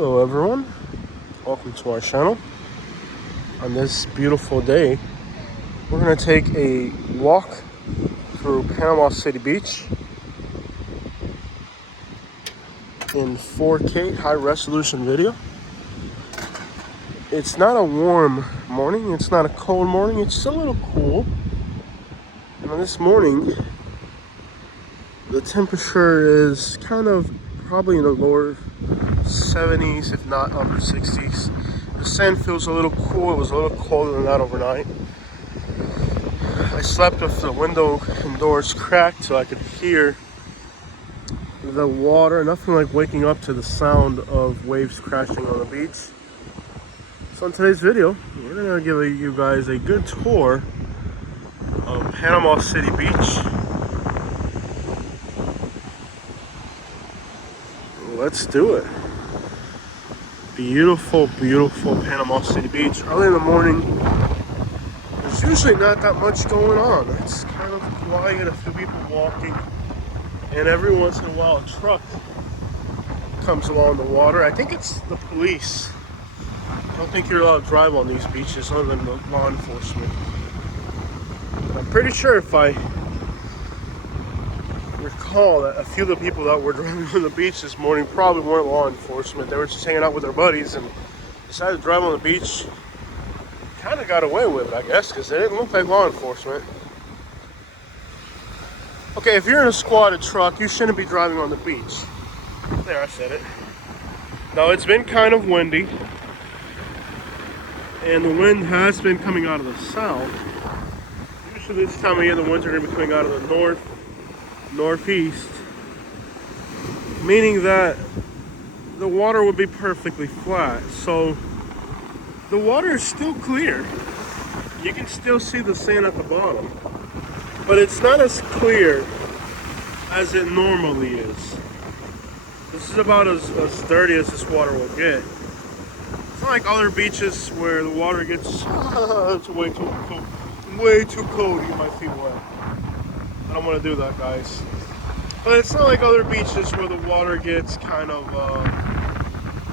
Hello everyone, welcome to our channel. On this beautiful day, we're going to take a walk through Panama City Beach in 4K high resolution video. It's not a warm morning, it's not a cold morning, it's a little cool. And on this morning, the temperature is kind of probably in the lower 70s, if not upper 60s. The sand feels a little cool. It was a little colder than that overnight. I slept with the window and doors cracked so I could hear the water. Nothing like waking up to the sound of waves crashing on the beach. So in today's video, we're going to give you guys a good tour of Panama City Beach. Let's do it. Beautiful, beautiful Panama City Beach. Early in the morning, there's usually not that much going on. It's kind of quiet, a few people walking, and every once in a while a truck comes along the water. I think it's the police. I don't think you're allowed to drive on these beaches other than the law enforcement. I'm pretty sure if I recall that a few of the people that were driving on the beach this morning probably weren't law enforcement. They were just hanging out with their buddies and decided to drive on the beach. Kind of got away with it, I guess, because they didn't look like law enforcement. Okay, if you're in a squatted truck, you shouldn't be driving on the beach. There, I said it. Now, it's been kind of windy, and the wind has been coming out of the south. Usually this time of year, the winds are going to be coming out of the northeast, meaning that the water would be perfectly flat. So the water is still clear. You can still see the sand at the bottom, but it's not as clear as it normally is. This is about as dirty as this water will get. It's not like other beaches where the water gets it's way too cold. Way too cold to get my feet wet. I don't want to do that, guys. But it's not like other beaches where the water gets kind of,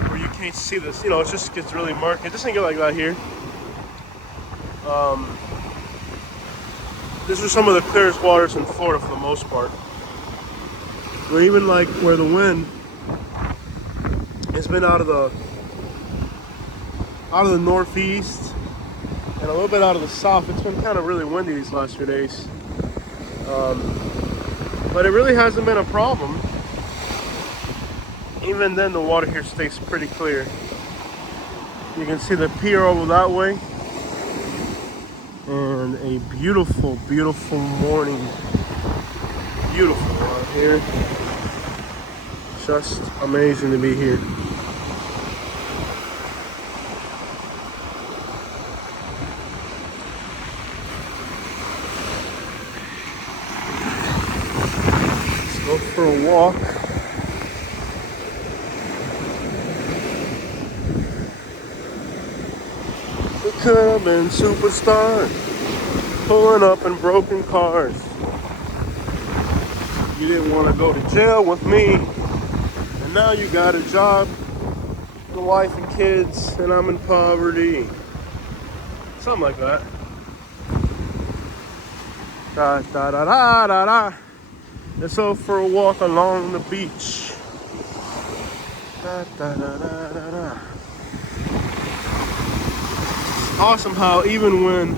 where you can't see this. You know, it just gets really murky. It doesn't get like that here. These are some of the clearest waters in Florida for the most part. Where even like where the wind has been out of the northeast and a little bit out of the south. It's been kind of really windy these last few days. But it really hasn't been a problem. Even then, the water here stays pretty clear. You can see the pier over that way. And a beautiful, beautiful morning. Beautiful out here. Just amazing to be here. Go for a walk. We could have been superstars, pulling up in broken cars. You didn't want to go to jail with me, and now you got a job, a wife and kids, and I'm in poverty. Something like that. Da da da da da da. Let's go for a walk along the beach. Da, da, da, da, da, da. Awesome how even when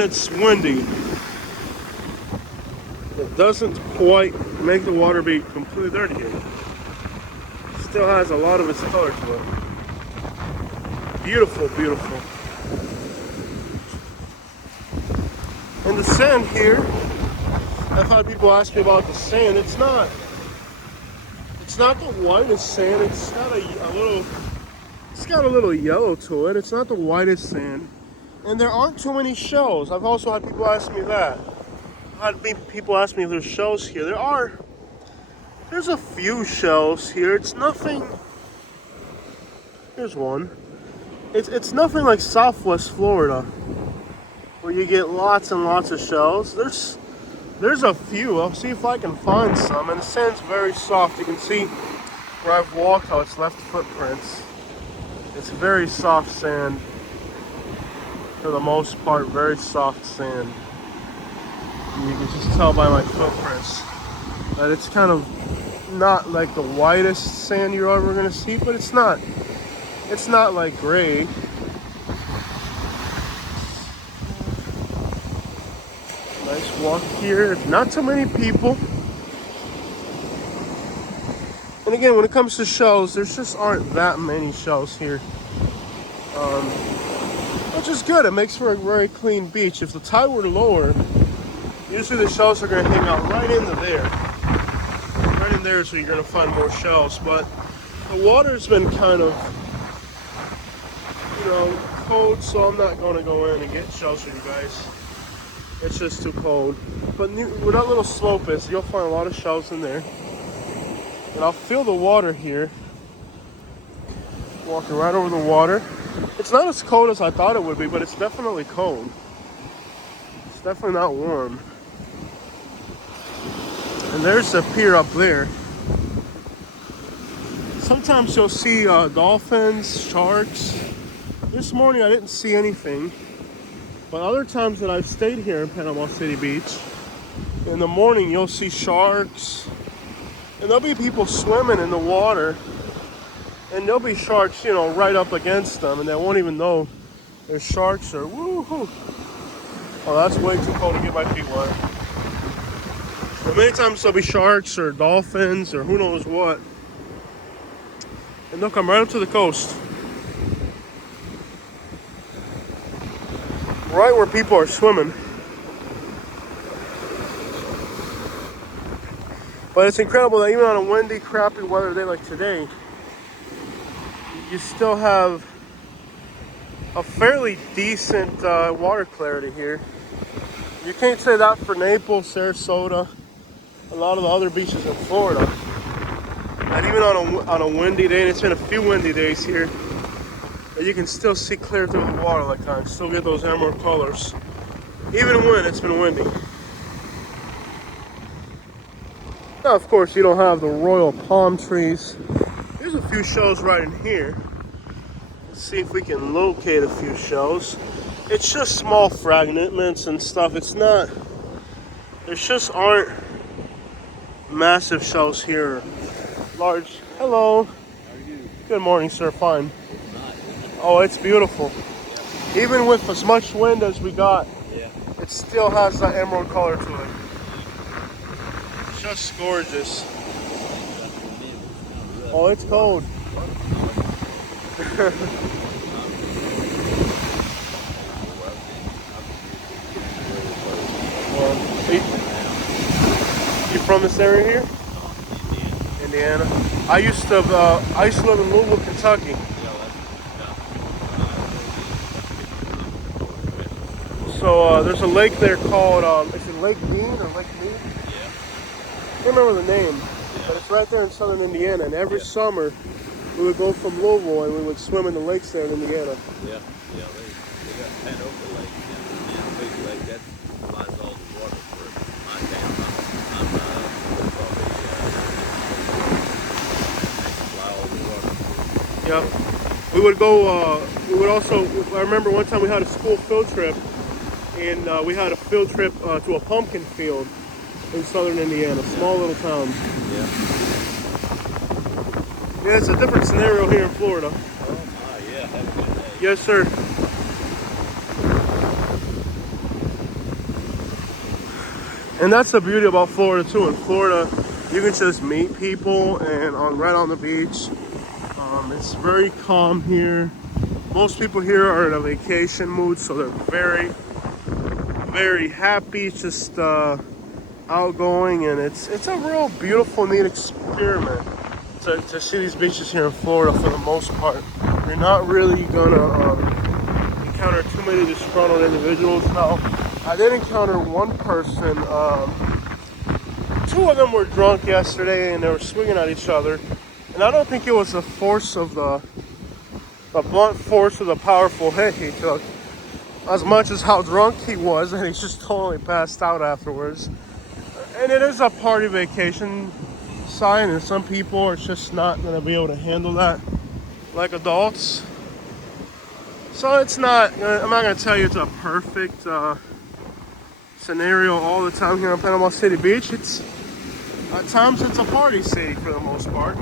it's windy, it doesn't quite make the water be completely dirty here. It still has a lot of its color to it. Beautiful, beautiful. And the sand here, I've had people ask me about the sand. It's not the whitest sand. It's got a little yellow to it. It's not the whitest sand. And there aren't too many shells. I've also had people ask me that. I've had people ask me if there's shells here. There's a few shells here. It's nothing. Here's one. It's nothing like Southwest Florida, where you get lots and lots of shells. There's There's a few. I'll see if I can find some. And the sand's very soft. You can see where I've walked how it's left footprints. It's very soft sand. For the most part, very soft sand. And you can just tell by my footprints that it's kind of not like the whitest sand you're ever gonna see, but it's not like gray. Nice walk here. Not too many people. And again, when it comes to shells, there just aren't that many shells here. Which is good. It makes for a very clean beach. If the tide were lower, usually the shells are going to hang out right into there. Right in there is where you're going to find more shells. But the water's been kind of, cold, so I'm not going to go in and get shells for you guys. It's just too cold. But where that little slope is, you'll find a lot of shells in there. And I'll feel the water here. Walking right over the water. It's not as cold as I thought it would be, but it's definitely cold. It's definitely not warm. And there's a pier up there. Sometimes you'll see dolphins, sharks. This morning I didn't see anything. But other times that I've stayed here in Panama City Beach, in the morning you'll see sharks. And there'll be people swimming in the water. And there'll be sharks, right up against them. And they won't even know there's sharks or woohoo. Oh, that's way too cold to get my feet wet. But many times there'll be sharks or dolphins or who knows what. And they'll come right up to the coast. Right where people are swimming. But it's incredible that even on a windy, crappy weather day like today, you still have a fairly decent water clarity here. You can't say that for Naples, Sarasota, a lot of the other beaches in Florida. And even on a windy day, and it's been a few windy days here, you can still see clear through the water like that and still get those emerald colors, even when it's been windy. Now, of course, you don't have the royal palm trees. There's a few shells right in here. Let's see if we can locate a few shells. It's just small fragments and stuff. It's not, there just aren't massive shells here. Large. Hello. How are you? Good morning, sir. Fine. Oh, it's beautiful. Yeah. Even with as much wind as we got, it still has that emerald color to it. It's just gorgeous. Oh, it's cold. You from this area here? Indiana. I used to live in Louisville, Kentucky. So there's a lake there called, is it Lake Dean or Lake Mead? Yeah. I can't remember the name, but it's right there in southern Indiana. And every summer, we would go from Louisville and we would swim in the lakes there in Indiana. Yeah, they got Panama Lake and Big Lake. That provides all the water for my town. I'm Yeah. We would go, we would also, I remember one time we had a school field trip, and we had a field trip to a pumpkin field in southern Indiana, small little town. Yeah. Yeah, it's a different scenario here in Florida. Yeah, have a good day. Yes, sir. And that's the beauty about Florida too. In Florida, you can just meet people and right on the beach. It's very calm here. Most people here are in a vacation mood, so they're very, very happy, just outgoing, and it's a real beautiful, neat experiment to see these beaches here in Florida for the most part. You're not really gonna encounter too many disgruntled individuals. Now, I did encounter one person. Two of them were drunk yesterday, and they were swinging at each other. And I don't think it was the force of the blunt force of the powerful hit he took, as much as how drunk he was, and he just totally passed out afterwards. And it is a party vacation sign, and some people are just not going to be able to handle that like adults. So it's not, I'm not going to tell you it's a perfect scenario all the time here on Panama City Beach. It's at times it's a party city for the most part.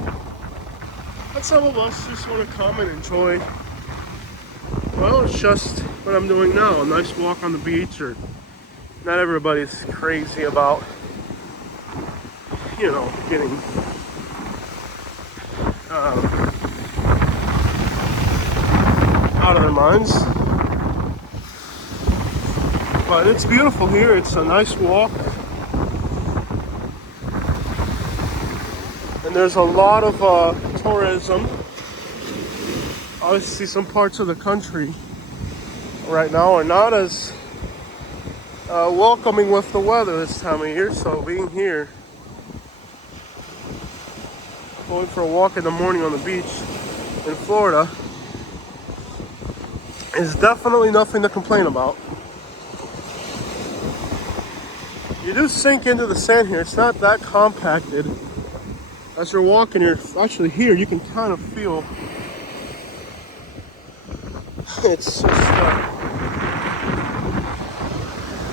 But some of us just want to come and enjoy, well, it's just what I'm doing now, a nice walk on the beach. Or not everybody's crazy about, you know, getting out of their minds. But it's beautiful here. It's a nice walk. And there's a lot of tourism. Obviously, some parts of the country right now are not as welcoming with the weather this time of year. So being here, going for a walk in the morning on the beach in Florida, is definitely nothing to complain about. You do sink into the sand here. It's not that compacted. As you're walking, you're actually here. You can kind of feel it's just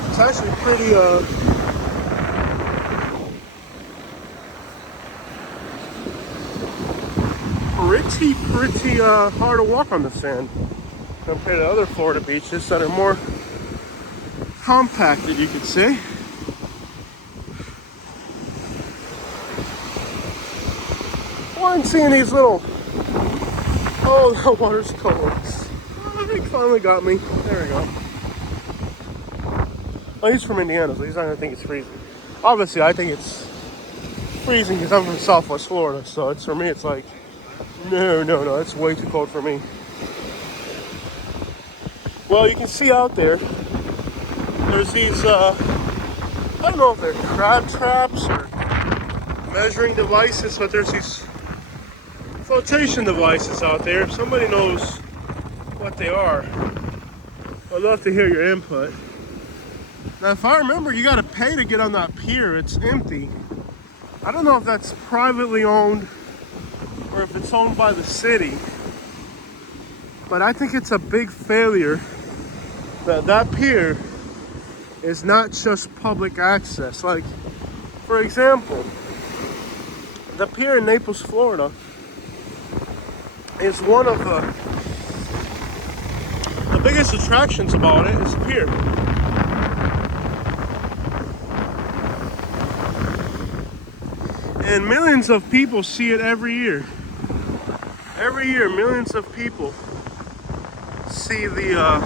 it's actually pretty pretty hard to walk on the sand compared to other Florida beaches that are more compacted, you could say. Well, I'm seeing these little, oh, the water's cold. Oh, he finally got me. There we go. Oh, he's from Indiana, so he's not gonna think it's freezing. Obviously, I think it's freezing because I'm from Southwest Florida, so it's, for me, it's like, no, it's way too cold for me. Well, you can see out there's these, I don't know if they're crab traps or measuring devices, but there's these flotation devices out there. If somebody knows what they are, I'd love to hear your input. Now, if I remember, you got to pay to get on that pier. It's empty. I don't know if that's privately owned or if it's owned by the city, but I think it's a big failure that that pier is not just public access. Like, for example, the pier in Naples, Florida is one of the biggest attractions about it is the pier. And millions of people see it every year. Every year, millions of people see the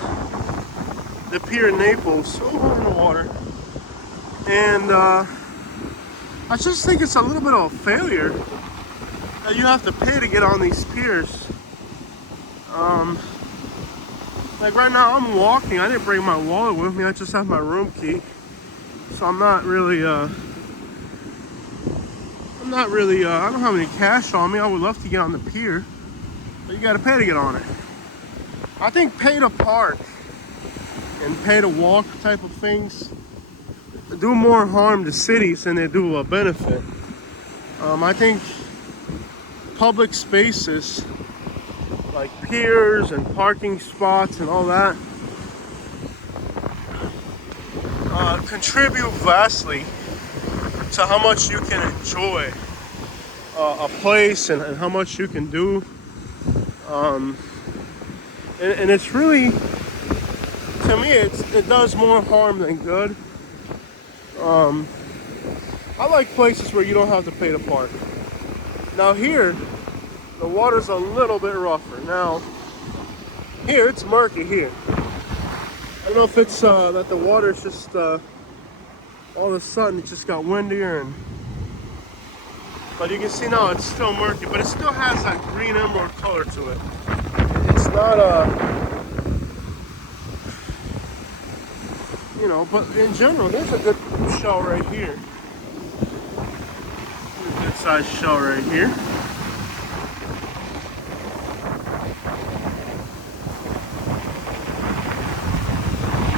pier in Naples. Oh, in the water. And I just think it's a little bit of a failure that you have to pay to get on these piers. Like right now, I'm walking. I didn't bring my wallet with me. I just have my room key. So I'm not really, I don't have any cash on me. I would love to get on the pier, but you gotta pay to get on it. I think pay to park and pay to walk type of things do more harm to cities than they do a benefit. I think public spaces like piers and parking spots and all that contribute vastly to how much you can enjoy a place and how much you can do. And it's really, to me, it does more harm than good. I like places where you don't have to pay to park. Now here, the water's a little bit rougher. Now, here, it's murky here. I don't know if it's that the water's just, all of a sudden, it just got windier. But you can see now it's still murky, but it still has that green emerald color to it. It's not you know, but in general, there's a good shell right here. A good sized shell right here.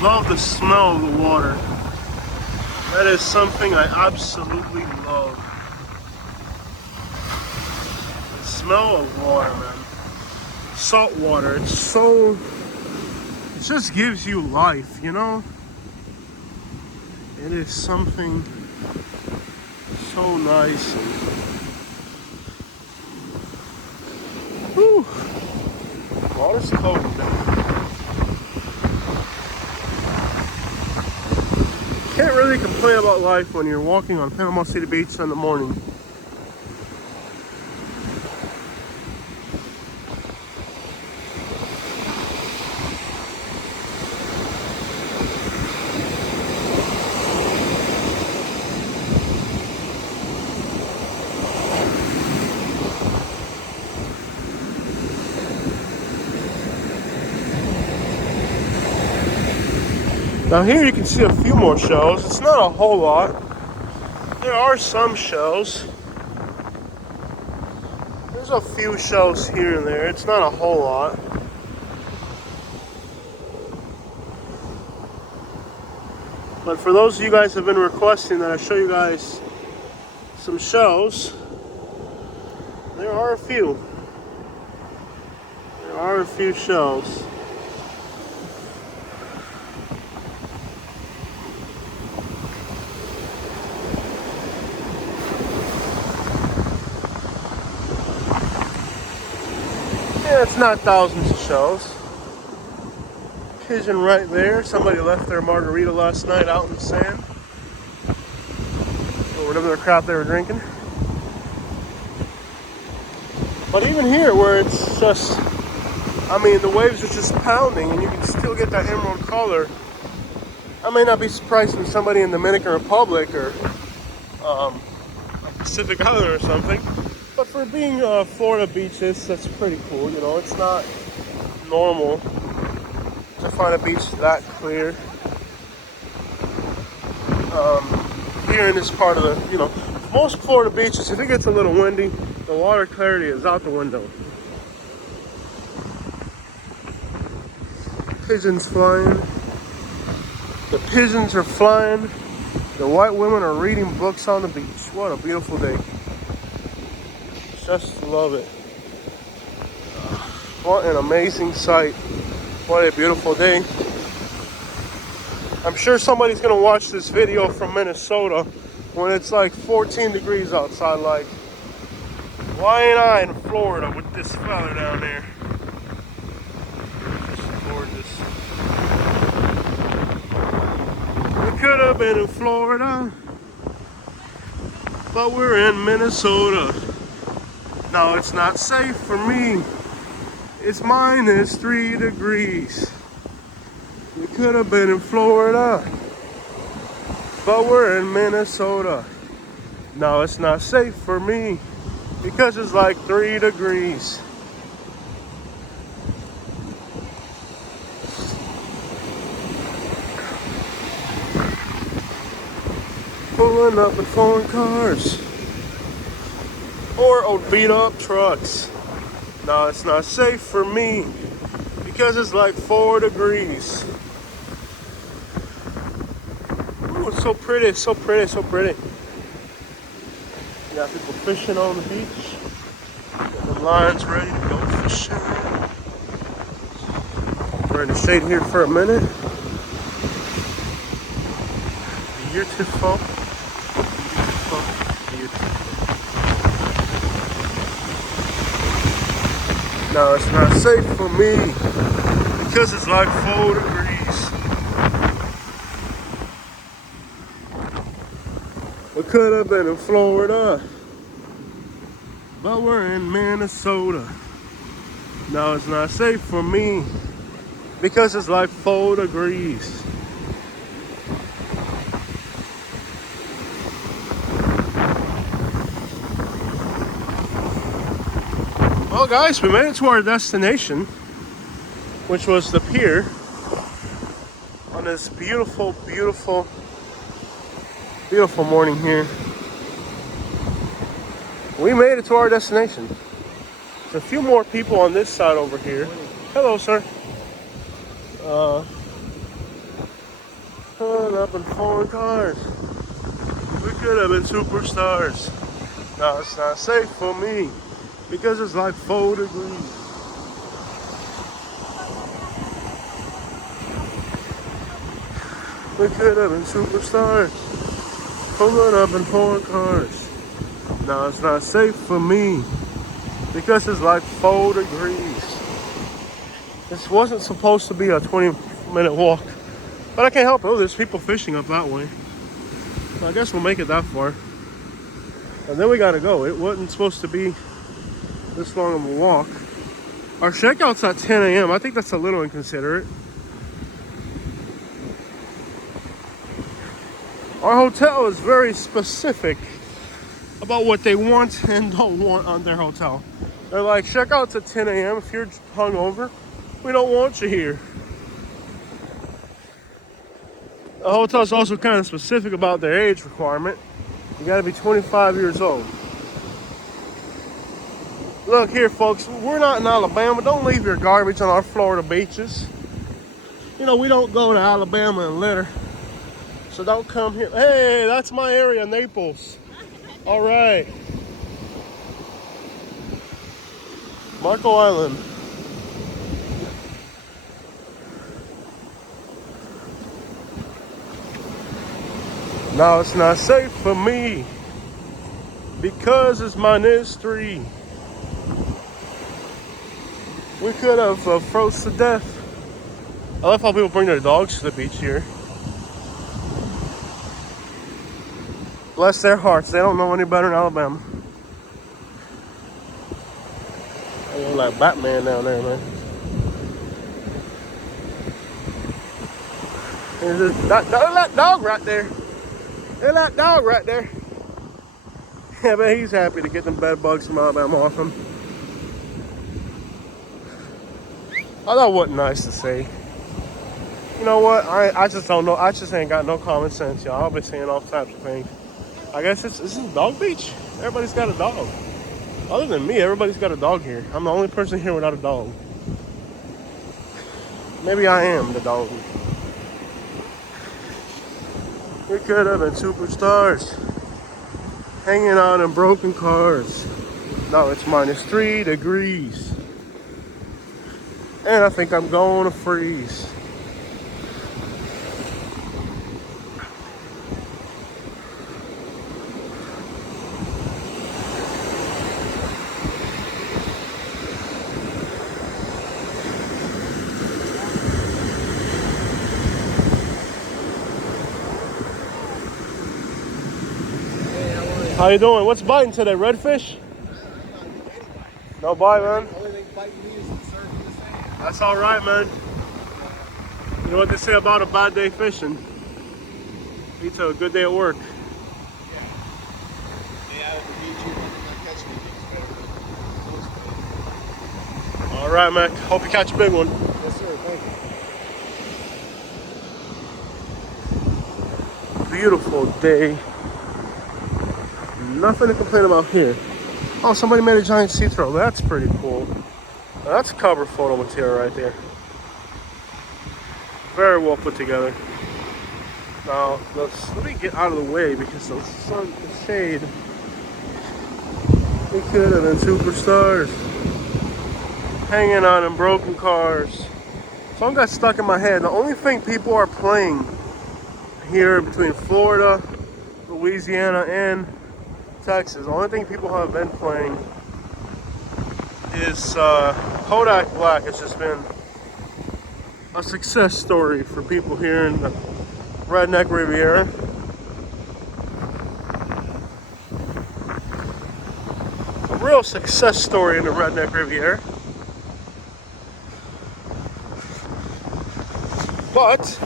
Love the smell of the water. That is something I absolutely love. The smell of water, man. Salt water. It's so. It just gives you life, you know? It is something so nice. And, whew. Water's cold, man. Can't really complain about life when you're walking on Panama City Beach in the morning. Now here you can see a few more shells. It's not a whole lot. There are some shells. There's a few shells here and there. It's not a whole lot. But for those of you guys who have been requesting that I show you guys some shells, there are a few. There are a few shells. Yeah, it's not thousands of shells. Pigeon right there. Somebody left their margarita last night out in the sand. Or whatever the crap they were drinking. But even here where it's just, I mean, the waves are just pounding and you can still get that emerald color. I may not be surprised when somebody in the Dominican Republic or a Pacific Island or something. But for being Florida beaches, that's pretty cool. You know, it's not normal to find a beach that clear. Here in this part of the, you know, most Florida beaches, if it gets a little windy, the water clarity is out the window. Pigeons flying. The pigeons are flying. The white women are reading books on the beach. What a beautiful day. Just love it. What an amazing sight. What a beautiful day. I'm sure somebody's gonna watch this video from Minnesota when it's like 14 degrees outside. Like, why ain't I in Florida with this fella down there? Just gorgeous. We could have been in Florida, but we're in Minnesota. No, it's not safe for me. It's -3 degrees. We could have been in Florida, but we're in Minnesota. No, it's not safe for me because it's like 3 degrees. Pulling up in foreign cars. Or old beat up trucks. No, it's not safe for me because it's like 4 degrees. Ooh, it's so pretty, so pretty, so pretty. You got people fishing on the beach. Got the lines ready to go fishing. We're in the shade here for a minute. Beautiful. Beautiful. Beautiful. No, it's not safe for me because it's like 4 degrees. We could have been in Florida, but we're in Minnesota. No, it's not safe for me because it's like 4 degrees. Well, guys, we made it to our destination, which was the pier, on this beautiful, beautiful, beautiful morning here. We made it to our destination. There's a few more people on this side over here. Hello, sir. Pulling up in foreign cars. We could have been superstars. No, it's not safe for me because it's like 4 degrees. We could have been superstars. Pulling up in foreign cars. No, it's not safe for me because it's like 4 degrees. This wasn't supposed to be a 20-minute walk, but I can't help it. Oh, there's people fishing up that way. I guess we'll make it that far. And then we gotta go. It wasn't supposed to be this long of a walk. Our checkout's at 10 a.m. I think that's a little inconsiderate. Our hotel is very specific about what they want and don't want on their hotel. They're like, checkout's at 10 a.m. If you're hungover, we don't want you here. The hotel's also kind of specific about their age requirement. You gotta be 25 years old. Look here, folks, we're not in Alabama. Don't leave your garbage on our Florida beaches. You know, we don't go to Alabama and litter. So don't come here. Hey, that's my area, Naples. All right. Marco Island. Now it's not safe for me because it's -3. We could have froze to death. I love how people bring their dogs to the beach here. Bless their hearts, they don't know any better in Alabama. They look like Batman down there, man. There's that dog right there. There's that dog right there. Yeah, man, he's happy to get them bed bugs from Alabama off him. Oh, that wasn't nice to say. You know what? I just don't know. I just ain't got no common sense, y'all. I'll be saying all types of things. I guess this is a dog beach. Everybody's got a dog. Other than me, everybody's got a dog here. I'm the only person here without a dog. Maybe I am the dog. We could have been superstars. Hanging out in broken cars. No, it's -3 degrees. And I think I'm going to freeze. How you doing? What's biting today? Redfish? No bite, man. The only thing biting me is the surf in the sand. That's all right, man. You know what they say about a bad day fishing? Beats a good day at work. Yeah, the beach, you're not catching anything. All right, man. Hope you catch a big one. Yes, sir. Thank you. Beautiful day. Nothing to complain about here. Oh, somebody made a giant sea turtle. That's pretty cool. Now, that's cover photo material right there. Very well put together. Now, let me get out of the way because the sun, the shade. We could have been superstars. Hanging out in broken cars. Song got stuck in my head. The only thing people are playing here between Florida, Louisiana, and Texas, the only thing people have been playing is Kodak Black. Has just been a success story for people here in the Redneck Riviera. A real success story in the Redneck Riviera. But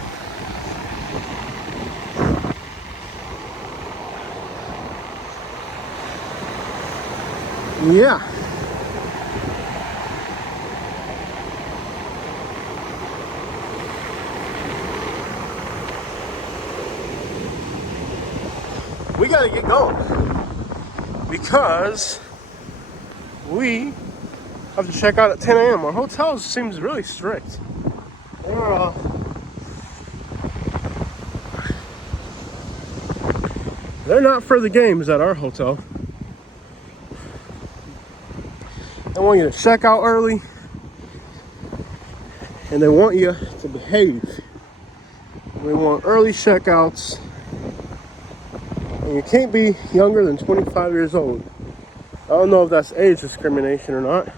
yeah. We gotta get going because we have to check out at 10 a.m. Our hotel seems really strict. They're not for the games at our hotel. They want you to check out early, and they want you to behave. They want early checkouts, and you can't be younger than 25 years old. I don't know if that's age discrimination or not,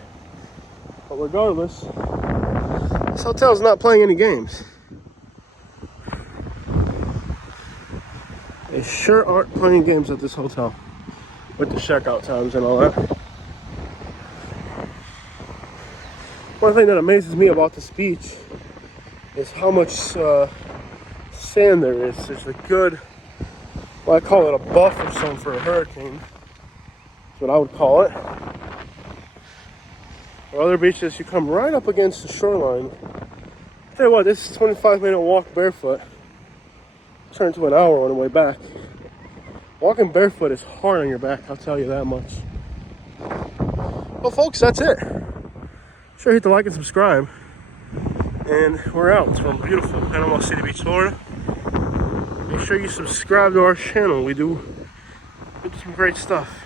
but regardless, this hotel's not playing any games. They sure aren't playing games at this hotel with the checkout times and all that. One thing that amazes me about this beach is how much sand there is. There's a good, well, I call it a buffer zone for a hurricane. That's what I would call it. For other beaches, you come right up against the shoreline. I'll tell you what, this 25-minute walk barefoot turned to an hour on the way back. Walking barefoot is hard on your back, I'll tell you that much. Well, folks, that's it. Sure, hit the like and subscribe. And we're out from beautiful Panama City Beach, Florida. Make sure you subscribe to our channel. We do some great stuff.